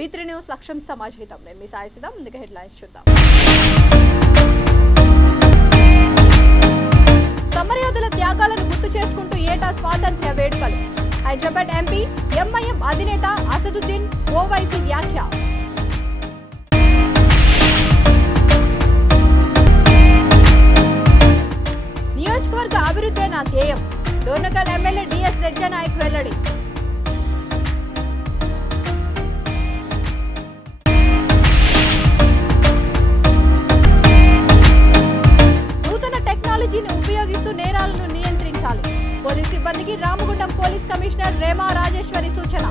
V3 news లక్ష్యం సమాజహితం. నేను మీ సాయిసిద్దాం. ముందుగా హెడ్లైన్స్ చూద్దాం. సమరయోధుల త్యాగాలను గుర్తు చేసుకుంటూ ఏటా స్వాతంత్ర్య వేడుకలు. హైదరాబాద్ ఎంపీ ఎంఐఎం అధినేత అసదుద్దీన్ ఓవైసీ వ్యాఖ్య. నియోజకవర్గ అభివృద్ధి నా ధ్యేయం. డోర్నకల్ ఎమ్మెల్యే డిఎస్ రెడ్జనాయక్ వెల్లడి. నూతన టెక్నాలజీని ఉపయోగిస్తూ నేరాలను నియంత్రించాలి. పోలీస్ సిబ్బందికి రామగుండం పోలీస్ కమిషనర్ రేమా రాజేశ్వరి సూచన.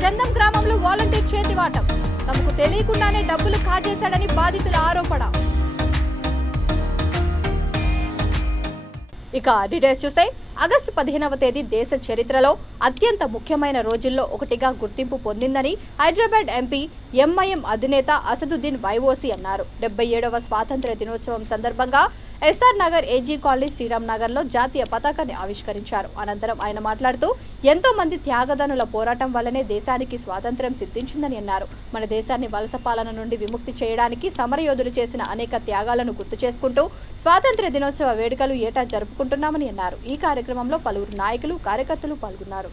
చందం గ్రామంలో వాలంటీర్ చేతివాటం. తమకు తెలియకుండానే డబ్బులు కాజేశాడని బాధితుల ఆరోపణ. ఇక డీటెయిల్స్ చూస్తే ఆగస్టు 15వ తేదీ దేశ చరిత్రలో అత్యంత ముఖ్యమైన రోజుల్లో ఒకటిగా గుర్తింపు పొందిందని హైదరాబాద్ ఎంపీ ఎంఐఎం అధినేత అసదుద్దీన్ ఓవైసీ అన్నారు. 77వ స్వాతంత్ర్య దినోత్సవం సందర్భంగా SR Nagar, AG colony, Sriram Nagar లో జాతీయ పతాకాన్ని ఆవిష్కరించారు. అనంతరం ఆయన మాట్లాడుతూ ఎంతో మంది త్యాగదనుల పోరాటం వల్లనే దేశానికి స్వాతంత్ర్యం సిద్ధించిందని అన్నారు. మన దేశాన్ని వలస పాలన నుండి విముక్తి చేయడానికి సమరయోధులు చేసిన అనేక త్యాగాలను గుర్తు చేసుకుంటూ స్వాతంత్ర్య దినోత్సవ వేడుకలు ఏటా జరుపుకుంటున్నామని అన్నారు. ఈ కార్యక్రమంలో పలువురు నాయకులు, కార్యకర్తలు పాల్గొన్నారు.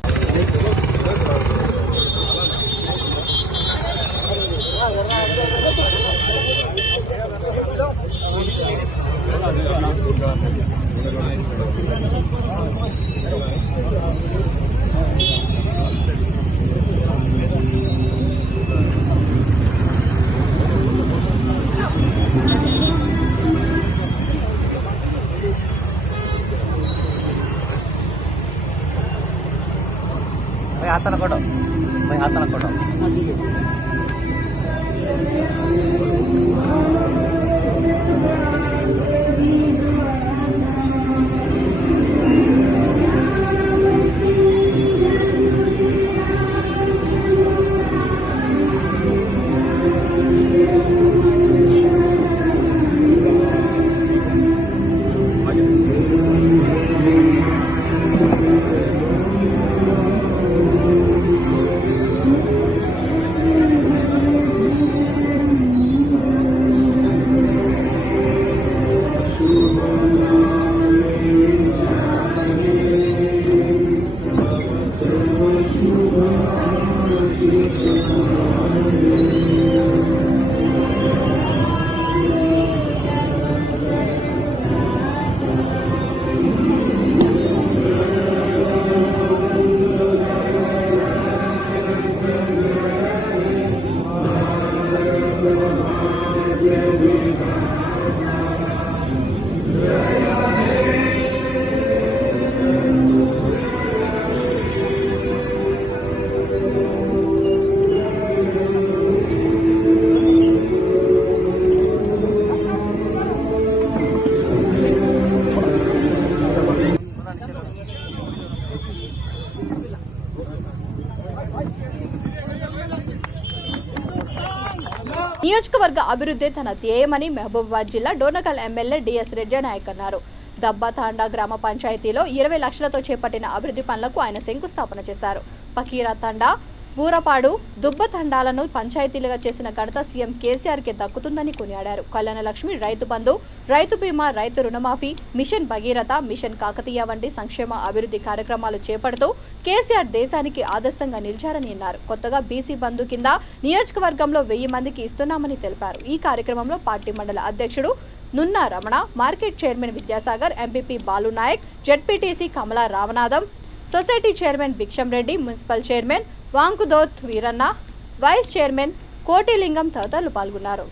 నియోజకవర్గ అభివృద్ధి తన ధ్యేయమని మహబూబాబాద్ జిల్లా డోర్నకల్ ఎమ్మెల్యే డిఎస్ రెడ్జనాయక్ అన్నారు. దబ్బతాండా గ్రామ పంచాయతీలో 20 లక్షలతో చేపట్టిన అభివృద్ధి పనులకు ఆయన శంకుస్థాపన చేశారు. పకీరా తండా, బూరపాడు, దుబ్బతండాలను పంచాయతీలుగా చేసిన ఘనత సీఎం కేసీఆర్కే దక్కుతుందని కొనియాడారు. కళ్యాణ లక్ష్మి, రైతు బంధు, రైతు బీమా, రైతు రుణమాఫీ, మిషన్ భగీరథ, మిషన్ కాకతీయ వంటి సంక్షేమ అభివృద్ధి కార్యక్రమాలు చేపడుతూ కేసీఆర్ దేశానికి ఆదర్శంగా నిలిచారని అన్నారు. కొత్తగా బీసీ బంధు కింద నియోజకవర్గంలో 1000 మందికి ఇస్తున్నామని తెలిపారు. ఈ కార్యక్రమంలో పార్టీ మండల అధ్యక్షుడు Nunna Ramana, market chairman Vidyasagar, MPP Balunayak, ZPTC Kamala Ramanatham, society chairman Bhiksham Reddy, municipal chairman Vankudoth Veeranna, vice chairman Kotilingam తదితరులు పాల్గొన్నారు.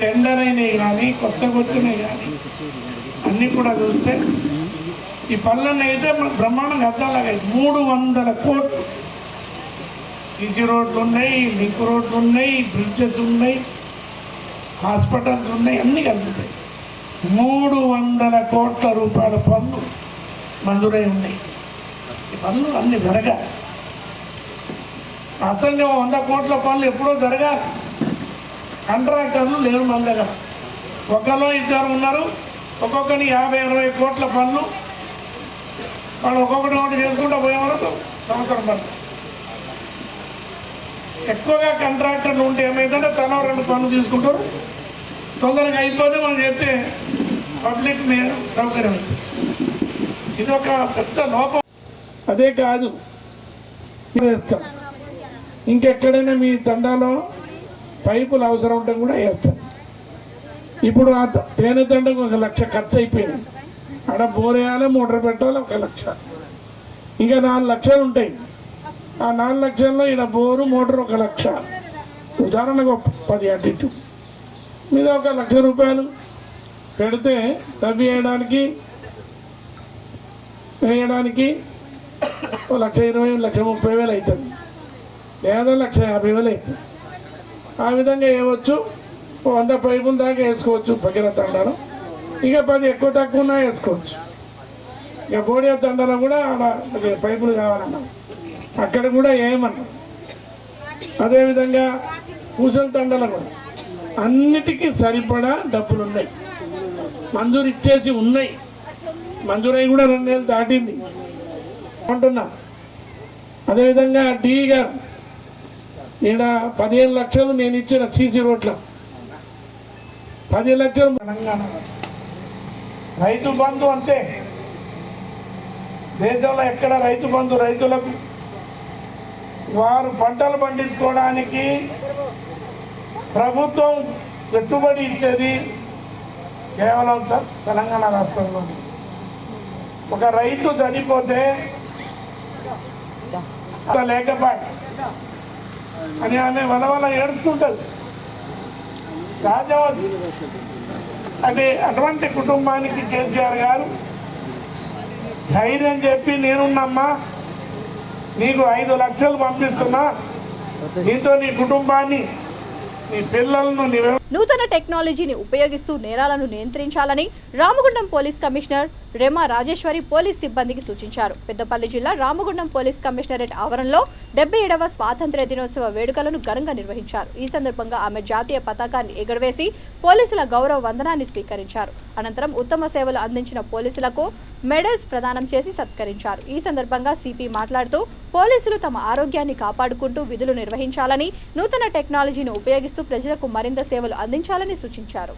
టెండర్ అయినాయి కానీ కొత్తగా వచ్చినాయి కానీ అన్నీ కూడా చూస్తే ఈ పనులన్నీ అయితే బ్రహ్మాండంగా అర్థాలాగా 300 కోట్లు సీసీ రోడ్లు ఉన్నాయి, లింక్ రోడ్లు ఉన్నాయి, బ్రిడ్జెస్ ఉన్నాయి, హాస్పిటల్స్ ఉన్నాయి, అన్నీ కలుగుతాయి. 300 కోట్ల రూపాయల పనులు మంజూరై ఉన్నాయి. ఈ పనులు అన్నీ జరగాలి. అసలు 100 కోట్ల పనులు ఎప్పుడో జరగాలి. కాంట్రాక్టర్లు లేరు మన దగ్గర. ఒకరు ఇద్దరు ఉన్నారు. ఒక్కొక్కరిని 50-60 కోట్ల పనులు వాళ్ళు ఒక్కొక్కటి ఒకటి చేసుకుంటూ పోయే వరకు సంవత్సరం పడుతుంది. ఎక్కువగా కాంట్రాక్టర్లు ఉంటే ఏమైందంటే తన 2 పనులు తీసుకుంటారు, తొందరగా అయిపోతే మనం చెప్తే పబ్లిక్ సౌకర్యం. ఇది ఒక పెద్ద లోపం. అదే కాదు, వేస్తాం. ఇంకెక్కడైనా మీ తండాలో పైపులు అవసరం ఉంటే కూడా వేస్తాం. ఇప్పుడు ఆ తేనె తండకు 1 లక్ష ఖర్చు అయిపోయింది. ఆడ బోరేయాలి, మోటార్ పెట్టాలి 1 లక్ష. ఇంకా 4 లక్షలు ఉంటాయి. ఆ 4 లక్షల్లో ఈయన బోరు మోటార్ 1 లక్ష. ఉదాహరణకు 10 అటు ఇటు మీద 1 లక్ష రూపాయలు పెడితే తవ్వి వేయడానికి 1,20,000 1,30,000 అవుతుంది, లేదా 1,50,000 అవుతుంది. ఆ విధంగా వేయవచ్చు. 100 పైపులు దాకా వేసుకోవచ్చు భగీరథ తండాలో. ఇక 10 ఎక్కువ తక్కువ ఉన్నా వేసుకోవచ్చు. ఇక బోడియా తండాలో కూడా ఆడ పైపులు కావాలన్నా అక్కడ కూడా ఏమన్నా. అదేవిధంగా పూసల తండాలో కూడా అన్నిటికీ సరిపడా డబ్బులు ఉన్నాయి, మంజూరు ఇచ్చేసి ఉన్నాయి. మంజూరై కూడా 2 నెలలు దాటింది అంటున్నా. అదేవిధంగా డి గారు ఈడ 15 లక్షలు నేను ఇచ్చిన సీసీ రోడ్ల 10 లక్షలు తెలంగాణ రైతు బంధు అంతే. దేశంలో ఎక్కడ రైతు బంధు రైతులకు వారు పంటలు పండించుకోవడానికి ప్రభుత్వం పెట్టుబడి ఇచ్చేది కేవలం తెలంగాణ రాష్ట్రంలో. ఒక రైతు చనిపోతే లేకపోతే అని ఆమె వలవల ఏడుస్తుంటుంది. సహజవద్దు. అంటే అటువంటి కుటుంబానికి కేసీఆర్ గారు ధైర్యం చెప్పి నేనున్నమ్మా, నీకు 5 లక్షలు పంపిస్తున్నా, నీతో నీ కుటుంబాన్ని నీ పిల్లలను నూతన టెక్నాలజీని ఉపయోగిస్తూ నేరాలను నియంత్రించాలని Ramagundam police commissioner Rema Rajeshwari police సిబ్బందికి సూచించారు. పెద్దపల్లి జిల్లా రామగుండం పోలీస్ కమిషనరేట్ ఆవరణలో 77వ స్వాతంత్ర్య దినోత్సవ వేడుకలను ఘనంగా నిర్వహించారు. ఈ సందర్భంగా ఆమె జాతీయ పతాకాన్ని ఎగురవేసి పోలీసుల గౌరవ వందనాన్ని స్వీకరించారు. అనంతరం ఉత్తమ సేవలు అందించిన పోలీసులకు మెడల్స్ ప్రదానం చేసి సత్కరించారు. ఈ సందర్భంగా సిపి మాట్లాడుతూ పోలీసులు తమ ఆరోగ్యాన్ని కాపాడుకుంటూ విధులు నిర్వహించాలని, నూతన టెక్నాలజీని ఉపయోగిస్తూ ప్రజలకు మరింత సేవలు అందించాలని సూచించారు.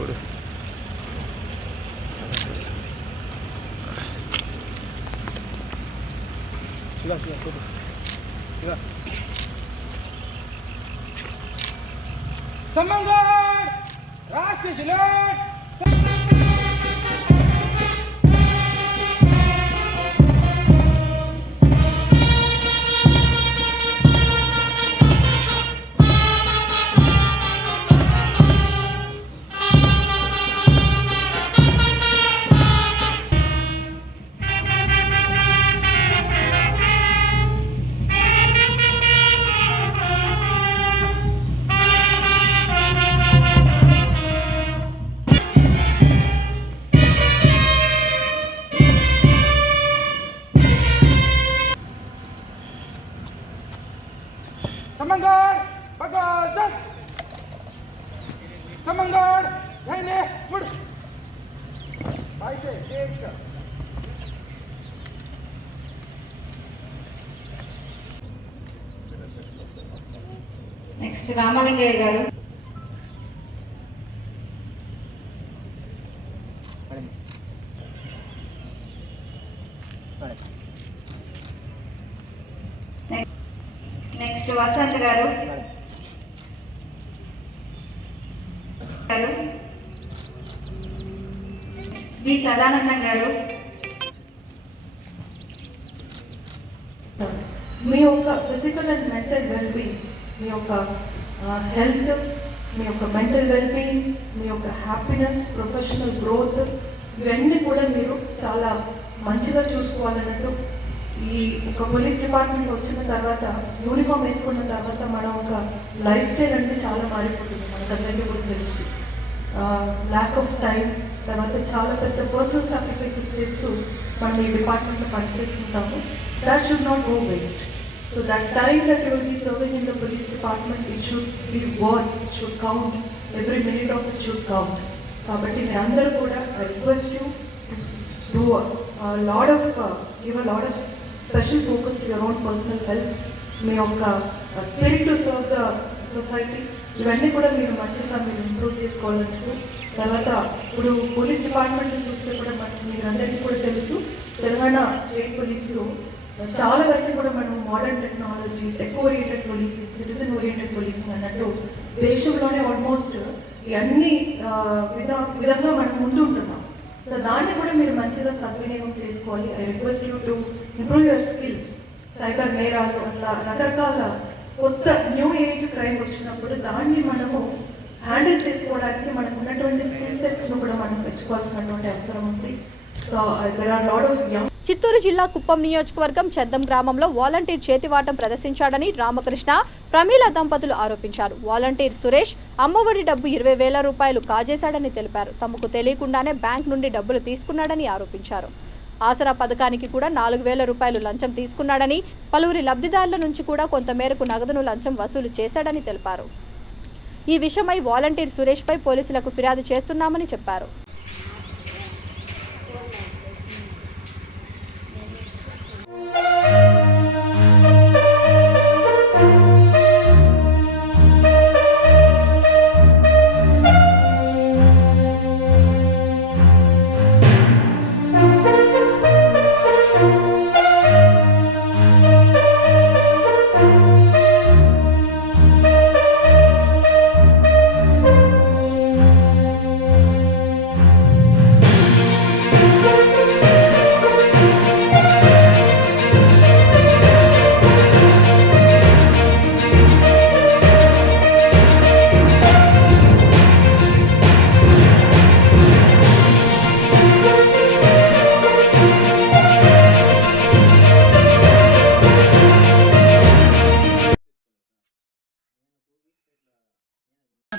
చూడు Commander, Bagajas! Commander, Raine, Wood! Next, Ramalingaya garu. Next, Vasant garu. గారు, బి సదానందం గారు, మీ యొక్క ఫిజికల్ అండ్ మెంటల్ వెల్బీయింగ్, మీ యొక్క హెల్త్, మీ యొక్క మెంటల్ వెల్బీయింగ్, మీ యొక్క హ్యాపీనెస్, ప్రొఫెషనల్ గ్రోత్, ఇవన్నీ కూడా మీరు చాలా మంచిగా చూసుకోవాలన్నట్టు ఈ ఒక పోలీస్ డిపార్ట్మెంట్ వచ్చిన తర్వాత యూనిఫామ్ వేసుకున్న తర్వాత మనం ఒక లైఫ్ స్టైల్ అంటే చాలా మారిపోతుంది. మనకందరికీ కూడా తెలుసు ల్యాక్ ఆఫ్ టైం, తర్వాత చాలా పెద్ద పర్సనల్ సాక్రిఫైసెస్ చేస్తూ మనం ఈ డిపార్ట్మెంట్లో పనిచేస్తుంటాము. That should not go waste. So that time that you will be serving in the police department, it should be worth, it should count. Every minute of it should count. Kabatti meerandaru kuda I request you to do a lot of give a lot of special focus to your own personal health. మీ యొక్క spirit to serve the society, ఇవన్నీ కూడా మీరు మంచిగా మీరు improve చేసుకోవాలంటే. తర్వాత ఇప్పుడు police department చూస్తే కూడా మీరందరికీ కూడా తెలుసు, తెలంగాణ స్టేట్ పోలీసులో చాలా వరకు కూడా మనం modern technology, tech oriented policing, citizen oriented policing అన్నట్టు దేశంలోనే ఆల్మోస్ట్ ఈ అన్ని విధంగా మనం ముందు ఉంటున్నాం. సో దాన్ని కూడా మీరు మంచిగా సద్వినియోగం చేసుకోవాలి. I request you to improve your skills. Cyber నేరాలు అట్లా రకరకాల కొత్త న్యూ ఏజ్ క్రైమ్ వచ్చినప్పుడు దాన్ని మనము హ్యాండిల్ చేసుకోవడానికి మనకు ఉన్నటువంటి స్కిల్ సెట్స్ను కూడా మనం పెంచుకోవాల్సినటువంటి అవసరం ఉంది. So there are lot of young. Chittoor జిల్లా కుప్పం నియోజకవర్గం చెద్దం గ్రామంలో వాలంటీర్ చేతివాటం ప్రదర్శించాడని రామకృష్ణ, ప్రమీల దంపతులు ఆరోపించారు. వాలంటీర్ సురేష్ అమ్మఒడి డబ్బు 20,000 రూపాయలు కాజేశాడని తెలిపారు. తమకు తెలియకుండానే బ్యాంక్ నుండి డబ్బులు తీసుకున్నాడని ఆరోపించారు. ఆసరా పథకానికి కూడా 4,000 రూపాయలు లంచం తీసుకున్నాడని, పలువురి లబ్ధిదారుల నుంచి కూడా కొంతమేరకు నగదును లంచం వసూలు చేశాడని తెలిపారు. ఈ విషయమై వాలంటీర్ సురేష్ పై పోలీసులకు ఫిర్యాదు చేస్తున్నామని చెప్పారు.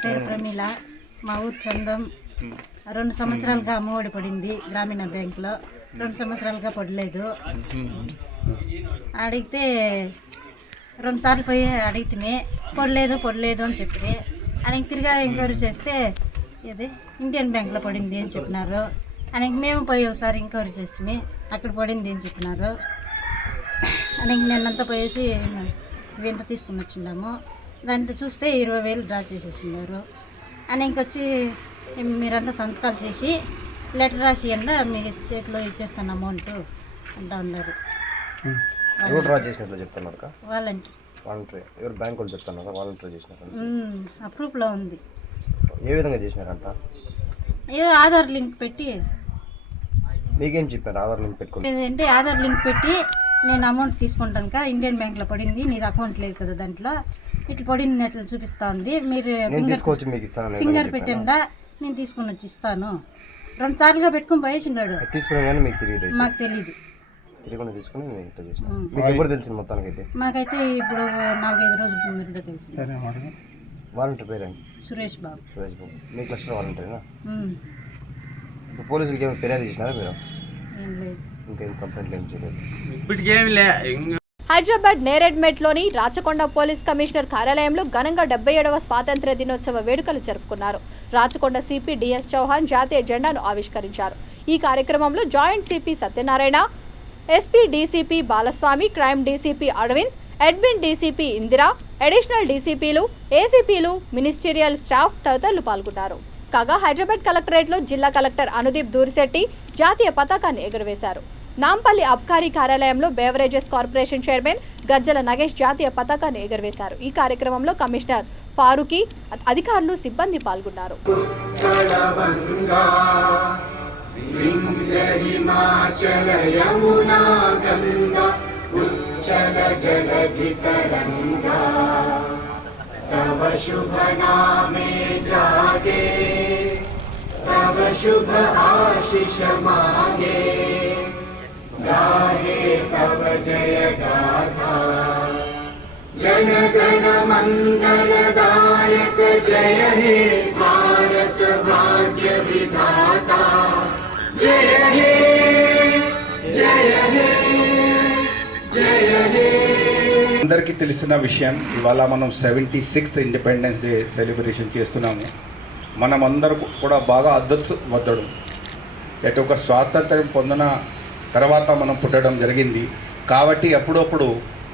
పేరు ప్రమీల, మా ఊరు చందం. 2 సంవత్సరాలుగా అమ్మఒడి పడింది గ్రామీణ బ్యాంకులో. 2 సంవత్సరాలుగా పడలేదు. అడిగితే 2 సార్లు పోయి అడిగితే పడలేదు అని చెప్పి ఆయనకి తిరిగా ఎంక్వైరీ చేస్తే ఇది ఇండియన్ బ్యాంక్లో పడింది అని చెప్పినారు. ఆయనకి మేము పోయి ఒకసారి ఎంక్వైరీ చేస్తే అక్కడ పడింది అని చెప్పినారు. ఆయనకి నేనంతా పోయేసి ఇవంతా తీసుకుని వచ్చిన్నాము. దాంట్లో చూస్తే 20,000 డ్రా చేసేసినారు. అని ఇంకొచ్చి మీరంతా సంతకాలు చేసి లెటర్ రాసి మీ చేతిలో ఇచ్చేస్తాను అమౌంట్ అంటూ ఉన్నారు. ఎవరు డ్రా చేసినట్లు చెప్తున్నారు? వాలంటీర్ ఎవరు బ్యాంక్ వాళ్ళు చెప్తున్నారు వాలంటీర్ చేసినట్టు? అప్రూవ్లో ఉంది. ఏ విధంగా చేసినారంట? ఏదో ఆధార్ లింక్ పెట్టి. మీకేం చెప్పారు? ఆధార్ లింక్ పెట్టుకుంటే అంటే ఆధార్ లింక్ పెట్టి నేను అమౌంట్ తీసుకుంటాను కదా, ఇండియన్ బ్యాంక్లో పడింది, నీది అకౌంట్ లేదు కదా, దాంట్లో ఇట్లా పడింది అట్లా చూపిస్తా ఉంది. మీరు ఫింగర్ పెట్టిందా, నేను తీసుకుని వచ్చి ఇస్తాను. 2 సార్లుగా పెట్టుకుని పోయేసిన్నాడు. మాకు తెలియదు. మాకైతే ఇప్పుడు 4-5 రోజుల ముందు తెలిసింది. వాలంటీర్ పేరండి? సురేష్ బాబు. మీ క్లస్టర్ వాలంటీరేనా? పోలీసులకి ఏమైనా ఫిర్యాదు చేసినారా మీరు? ఏం లేదు. ఇంకేం కంప్లైంట్లు ఏం చేయలేదు. హైదరాబాద్ నేరెడ్మెట్లోని రాచకొండ పోలీస్ కమిషనర్ కార్యాలయంలో ఘనంగా 77వ స్వాతంత్ర్య దినోత్సవ వేడుకలు జరుపుకున్నారు. రాచకొండ సిపి డిఎస్ చౌహాన్ జాతీయ జెండాను ఆవిష్కరించారు. ఈ కార్యక్రమంలో joint CP Satyanarayana, SP DCP Balaswamy, crime DCP Aravind, admin DCP Indira, additional డీసీపీలు, ఏసీపీలు, మినిస్టీరియల్ స్టాఫ్ తదితరులు పాల్గొన్నారు. కాగా హైదరాబాద్ కలెక్టరేట్లో జిల్లా కలెక్టర్ అనుదీప్ దూరిశెట్టి జాతీయ పతాకాన్ని ఎగురవేశారు. నాంపల్లి అబ్కారీ కార్యాలయంలో బేవరేజెస్ కార్పొరేషన్ చైర్మన్ గజ్జల నగేష్ జాతీయ పతాకాన్ని ఎగురవేశారు. ఈ కార్యక్రమంలో కమిషనర్ ఫారూకీ, అధికారులు, సిబ్బంది పాల్గొన్నారు. तव शुभ नामे जागे, तव शुभ आशीष मांगे, गाहे तव जय गाथा, जन गण मंगलदायक जय हे भारत भाग्य विधाता, जय हे जय हे जय हे। అందరికీ తెలిసిన విషయం, ఇవాళ మనం 76th ఇండిపెండెన్స్ డే సెలబ్రేషన్ చేస్తున్నాము. మనమందరూ కూడా బాగా అదృష్టవంతుడు. ఒక స్వాతంత్ర్యం పొందిన తర్వాత మనం పుట్టడం జరిగింది కాబట్టి అప్పుడప్పుడు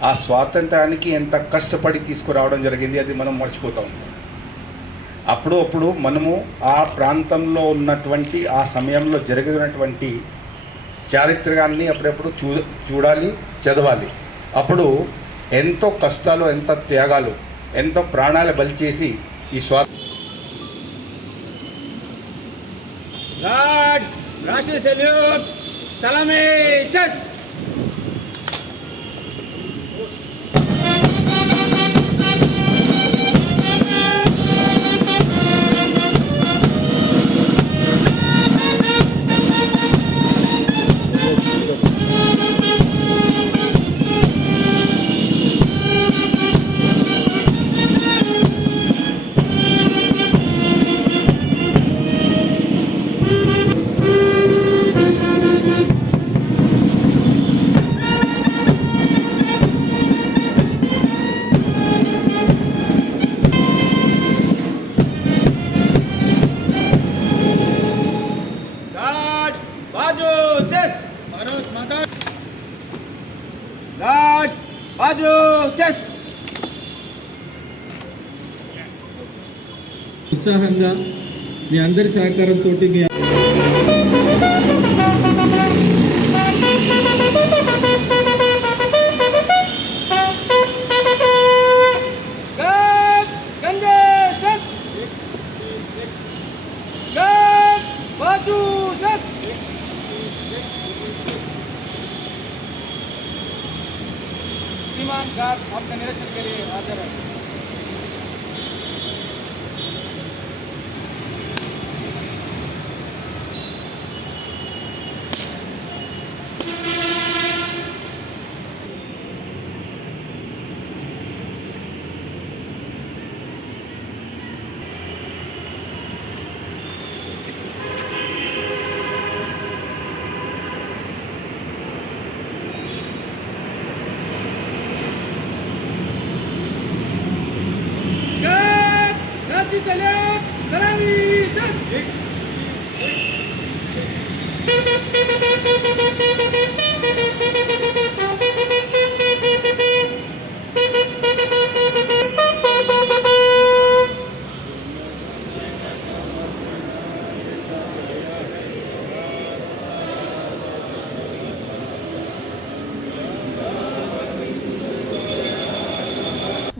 ఆ స్వాతంత్రానికి ఎంత కష్టపడి తీసుకురావడం జరిగింది అది మనం మర్చిపోతాం. అప్పుడప్పుడు మనము ఆ ప్రాంతంలో ఉన్నటువంటి ఆ సమయంలో జరిగినటువంటి చారిత్రకాన్ని అప్పుడప్పుడు చూడాలి, చదవాలి. అప్పుడు ఎంతో కష్టాలు, ఎంత త్యాగాలు, ఎంతో ప్రాణాలు బలి చేసి ఈ రాష్ట్రీయ సెల్యూట్, సలామే, చెస్. ఉత్సాహంగా మీ అందరి సహకారంతో మీ श्रीमान गार्ड आपका निरीक्षण के लिए हाजिर है।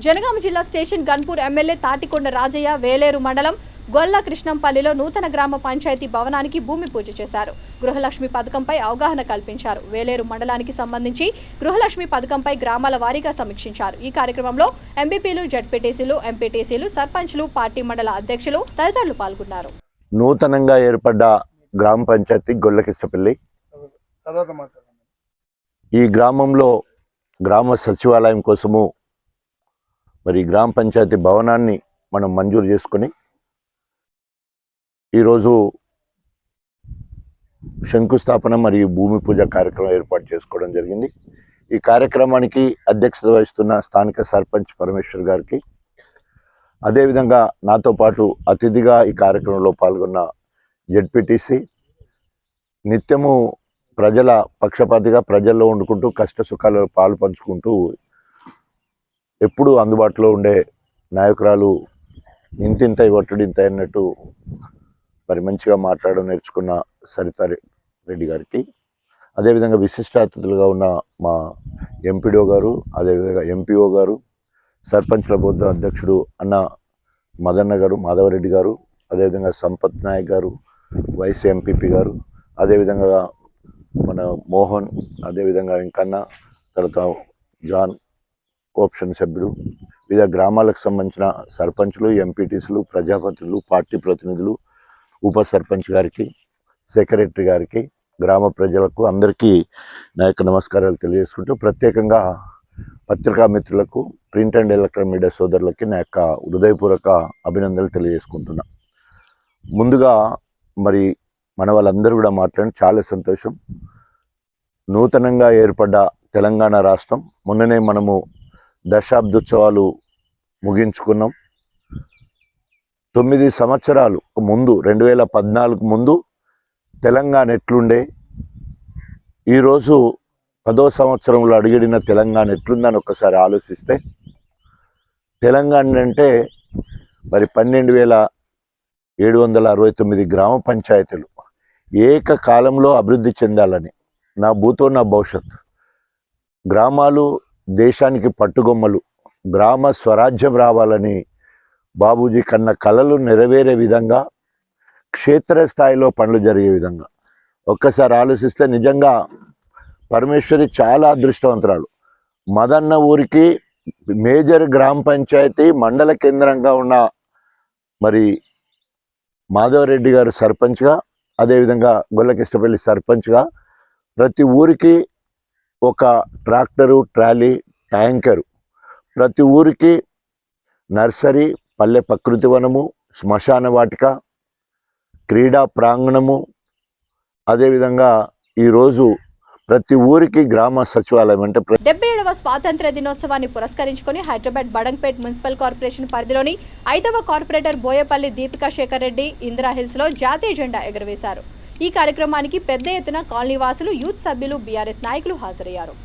జనగామ జిల్లా స్టేషన్ గన్పూర్ ఎమ్మెల్యే తాటికొండ రాజయ్య వేలేరు మండలం గొల్ల కృష్ణంపల్లిలో నూతన గ్రామ పంచాయతీ భవనానికి భూమి పూజ చేశారు. గృహలక్ష్మి పథకంపై అవగాహన కల్పించారు. వేలేరు మండలానికి సంబంధించి గృహలక్ష్మి పథకంపై గ్రామాల వారీగా సమీక్షించారు. ఈ కార్యక్రమంలో ఎంపీపీలు, జడ్పీటీసీలు, ఎంపీటీసీలు, సర్పంచ్లు, పార్టీ మండల అధ్యక్షులు తదితరులు పాల్గొన్నారు. నూతనంగా ఏర్పడ్డ గ్రామ పంచాయతీ గొల్లకిష్టపల్లి. ఈ గ్రామంలో గ్రామ సచివాలయం కోసము మరి గ్రామ పంచాయతీ భవనాన్ని మనం మంజూరు చేసుకొని ఈరోజు శంకుస్థాపన మరియు భూమి పూజ కార్యక్రమం ఏర్పాటు చేసుకోవడం జరిగింది. ఈ కార్యక్రమానికి అధ్యక్షత వహిస్తున్న స్థానిక సర్పంచ్ పరమేశ్వర్ గారికి, అదేవిధంగా నాతో పాటు అతిథిగా ఈ కార్యక్రమంలో పాల్గొన్న జెడ్పీటీసీ, నిత్యము ప్రజల పక్షపాతిగా ప్రజల్లో వండుకుంటూ కష్ట సుఖాలలో పాలు పంచుకుంటూ ఎప్పుడూ అందుబాటులో ఉండే నాయకురాలు, ఇంతింత ఒట్టడింత అన్నట్టు మరి మంచిగా మాట్లాడడం నేర్చుకున్న సరితా రెడ్డి గారికి, అదేవిధంగా విశిష్ట అతిథులుగా ఉన్న మా ఎంపీడీఓ గారు, అదేవిధంగా ఎంపీఓ గారు, సర్పంచ్ల బోర్డు అధ్యక్షుడు అన్న మదన్న గారు, మాధవరెడ్డి గారు, అదేవిధంగా సంపత్ నాయక్ గారు, వైస్ ఎంపీపీ గారు, అదేవిధంగా మన మోహన్, అదేవిధంగా వెంకన్న, తర్వాత జాన్ కోఆప్షన్ సభ్యులు, వివిధ గ్రామాలకు సంబంధించిన సర్పంచులు, ఎంపీటీసీలు, ప్రజాప్రతినిధులు, పార్టీ ప్రతినిధులు, ఉప సర్పంచ్ గారికి, సెక్రటరీ గారికి, గ్రామ ప్రజలకు అందరికీ నా యొక్క నమస్కారాలు తెలియజేసుకుంటూ, ప్రత్యేకంగా పత్రికా మిత్రులకు, ప్రింట్ అండ్ ఎలక్ట్రానిక్ మీడియా సోదరులకి నా యొక్క హృదయపూర్వక అభినందనలు తెలియజేసుకుంటున్నా. ముందుగా మరి మన వాళ్ళందరూ కూడా మాట్లాడి చాలా సంతోషం. నూతనంగా ఏర్పడ్డ తెలంగాణ రాష్ట్రం, మొన్ననే మనము దశాబ్దోత్సవాలు ముగించుకున్నాం. 9 సంవత్సరాలు ముందు 2014 ముందు తెలంగాణ ఎట్లుండే, ఈరోజు 10వ సంవత్సరంలో అడుగిడిన తెలంగాణ ఎట్లుందని ఒక్కసారి ఆలోచిస్తే, తెలంగాణ అంటే మరి 12,769 గ్రామ పంచాయతీలు ఏకకాలంలో అభివృద్ధి చెందాలని, నా భూతో నా భవిష్యత్, గ్రామాలు దేశానికి పట్టుగొమ్మలు, గ్రామ స్వరాజ్యం రావాలని బాబూజీ కన్న కలలు నెరవేరే విధంగా, క్షేత్రస్థాయిలో పనులు జరిగే విధంగా ఒక్కసారి ఆలోచిస్తే నిజంగా పరమేశ్వరి చాలా అదృష్టవంతురాలు. మదన్న ఊరికి మేజర్ గ్రామ పంచాయతీ మండల కేంద్రంగా ఉన్న మరి మాధవరెడ్డి గారు సర్పంచ్గా, అదేవిధంగా గొల్లకిష్టపల్లి సర్పంచ్గా ప్రతి ఊరికి ఒక ట్రాక్టరు, ట్రాలీ, ట్యాంకరు, ప్రతి ఊరికి నర్సరీ, పల్లె ప్రకృతి వనము, శ్మశాన వాటిక, క్రీడా ప్రాంగణము, అదేవిధంగా ఈరోజు ప్రతి ఊరికి గ్రామ సచివాలయం అంటే 77వ స్వాతంత్ర్య దినోత్సవాన్ని పురస్కరించుకొని హైదరాబాద్ బడంగ్పేట్ మున్సిపల్ కార్పొరేషన్ పరిధిలోని 5వ కార్పొరేటర్ బోయపల్లి దీపికా శేఖర్ రెడ్డి ఇందిరా హిల్స్ లో జాతీయ జెండా ఎగురవేశారు. ఈ కార్యక్రమానికి పెద్ద ఎత్తున కాలనీ వాసులు, యూత్ సభ్యులు, బీఆర్ఎస్ నాయకులు హాజరయ్యారు.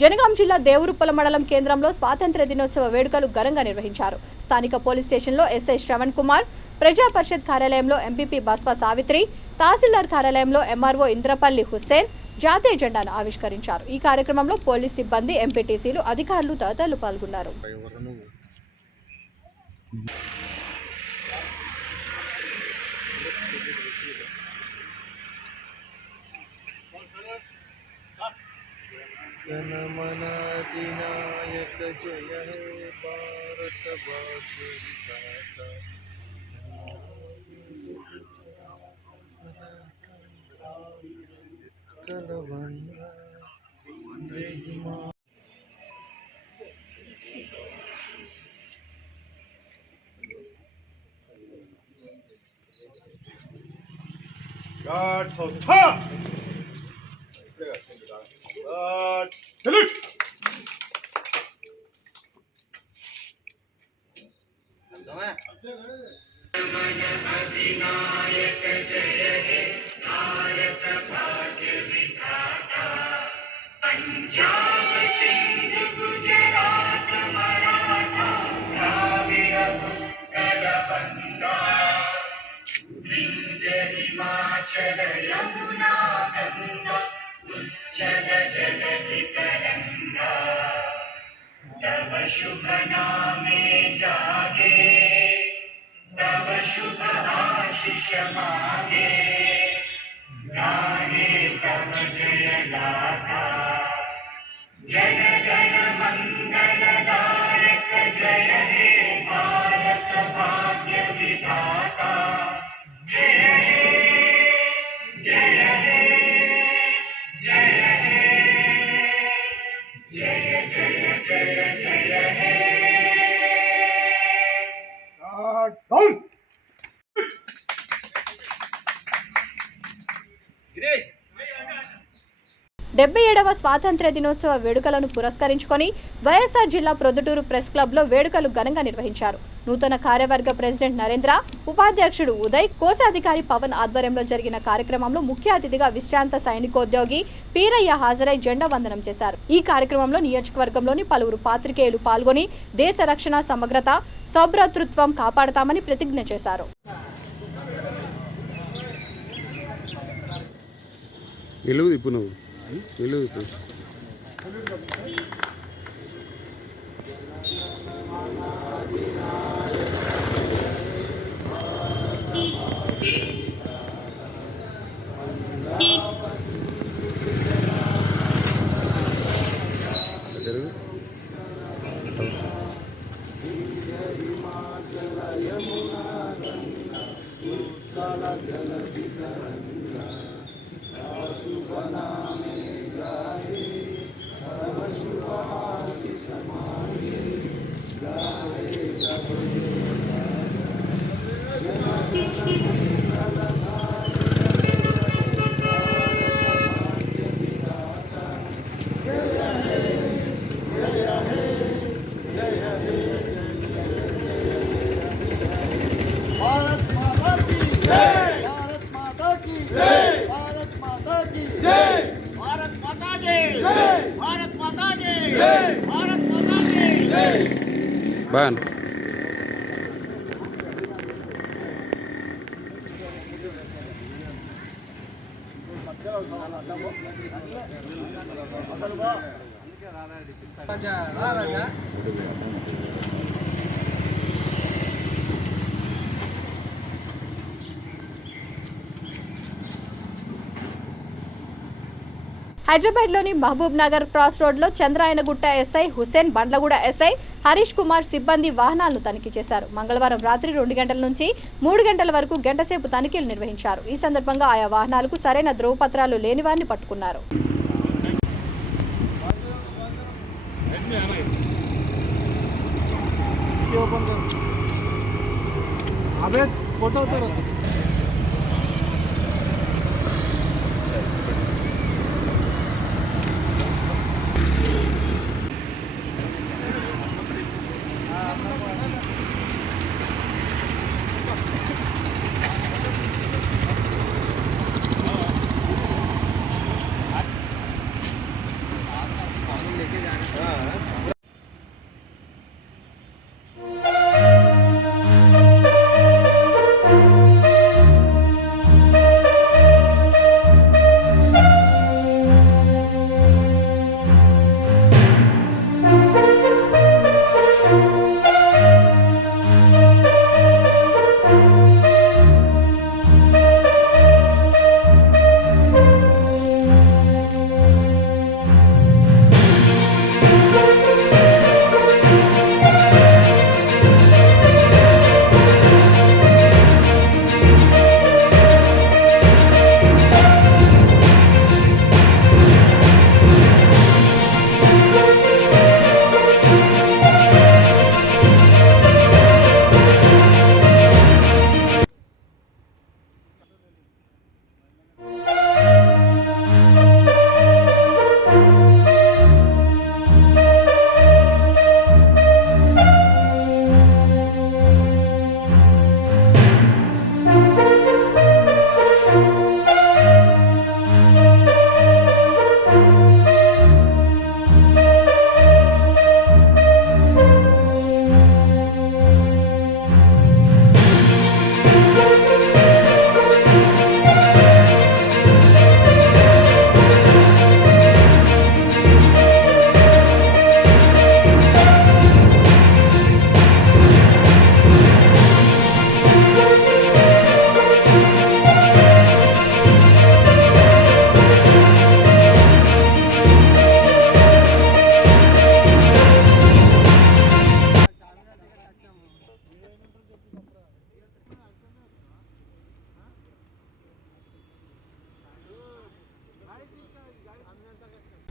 జనగాం జిల్లా దేవరుప్పల మండలం కేంద్రంలో స్వాతంత్ర్య దినోత్సవ వేడుకలు ఘనంగా నిర్వహించారు. స్థానిక పోలీస్ స్టేషన్లో ఎస్ఐ శ్రవణ్ కుమార్, ప్రజా పరిషత్ కార్యాలయంలో ఎంపీపీ బస్వా సావిత్రి, తహసీల్దార్ కార్యాలయంలో ఎంఆర్ఓ ఇంద్రపల్లి హుస్సేన్ జాతీయ జెండాను ఆవిష్కరించారు. ఈ కార్యక్రమంలో పోలీస్ సిబ్బంది, ఎంపీటీసీలు, అధికారులు తదితరులు పాల్గొన్నారు. जनमनाधिनायक जय हे भारत भाग्य विधाता कलवंगा जय God so tough. Salute! अधिनायक जय हे भारत भाग्य विधाता पंजाब सिंध गुजरात मराठा द्राविड़ उत्कल उज्ज्वल यमुना गंगा उज्जल जलधि तरंगा तव शुभ नामे जागे तव शुभ आशीष मांगे गाहे तव जय गाथा जन गण मंगल दायक जय हे भारत भाग्य विधाता जय हे जय हे जय हे जय जय जय जय हे డెబ్బై 77వ స్వాతంత్ర్య దినోత్సవ వేడుకలను పురస్కరించుకొని వైఎస్ఆర్ జిల్లా ప్రొద్దుటూరు ప్రెస్ క్లబ్లో వేడుకలు ఘనంగా నిర్వహించారు. నూతన కార్యవర్గ ప్రెసిడెంట్ నరేంద్ర, ఉపాధ్యక్షుడు ఉదయ్, కోశాధికారి పవన్ ఆధ్వర్యంలో జరిగిన కార్యక్రమంలో ముఖ్య అతిథిగా విశ్రాంత సైనికోద్యోగి పీరయ్య హాజరై జెండా వందనం చేశారు. ఈ కార్యక్రమంలో నియోజకవర్గంలోని పలువురు పాత్రికేయులు పాల్గొని దేశ రక్షణ, సమగ్రత, సౌభ్రాతృత్వం కాపాడతామని ప్రతిజ్ఞ చేశారు. హైదరాబాద్లోని మహబూబ్ నగర్ క్రాస్ రోడ్లో చంద్రాయనగుట్ట ఎస్ఐ హుసేన్, బండ్లగూడ ఎస్ఐ హరీష్ కుమార్ సిబ్బంది వాహనాలను తనిఖీ చేశారు. మంగళవారం రాత్రి 2 గంటల నుంచి 3 గంటల వరకు గంటసేపు తనిఖీలు నిర్వహించారు. ఈ సందర్భంగా ఆయా వాహనాలకు సరైన ధ్రువపత్రాలు లేని వారిని పట్టుకున్నారు.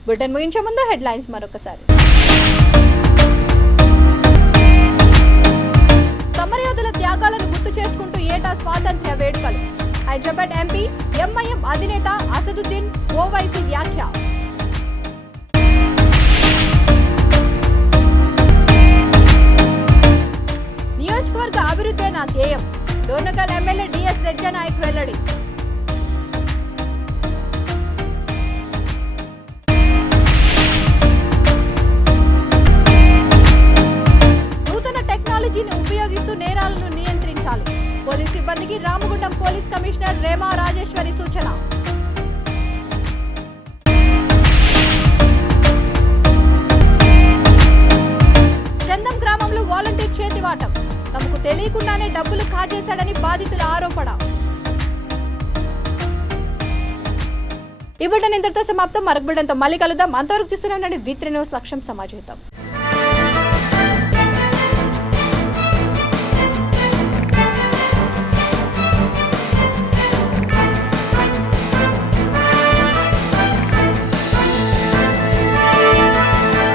బులెటిన్ ముగించే ముందు హెడ్లైన్స్ మరొకసారి. సమరయోధుల త్యాగాలను గుర్తు చేసుకుంటూ ఏటా స్వాతంత్ర్య వేడుకలు. హైదరాబాద్ ఎంపీ ఎంఐఎం అధినేత అసదుద్దీన్ ఓవైసీ వ్యాఖ్య. నియోజకవర్గ అభివృద్ధి నా ధ్యేయం. డోర్నకల్ ఎమ్మెల్యే డిఎస్ రెడ్జనాయక్ వెల్లడి. నూతన టెక్నాలజీని ఉపయోగిస్తూ నేరాలను నియంత్రించాలి. పోలీస్ సిబ్బందికి రామగుండం పోలీస్ కమిషనర్ రేమా రాజేశ్వరి సూచన. చందం గ్రామంలో వాలంటీర్ చేతివాటం. తమకు తెలియకుండానే డబ్బులు కాజేశాడని బాధితుల ఆరోపణ. ఈ బులెటిన్ ఇంతటితో సమాప్తం. మరొక బులెటిన్తో మళ్ళీ కలుద్దాం. అంతవరకు చూస్తూనే ఉండండి V3 న్యూస్. లక్ష్యం సమాజహితం.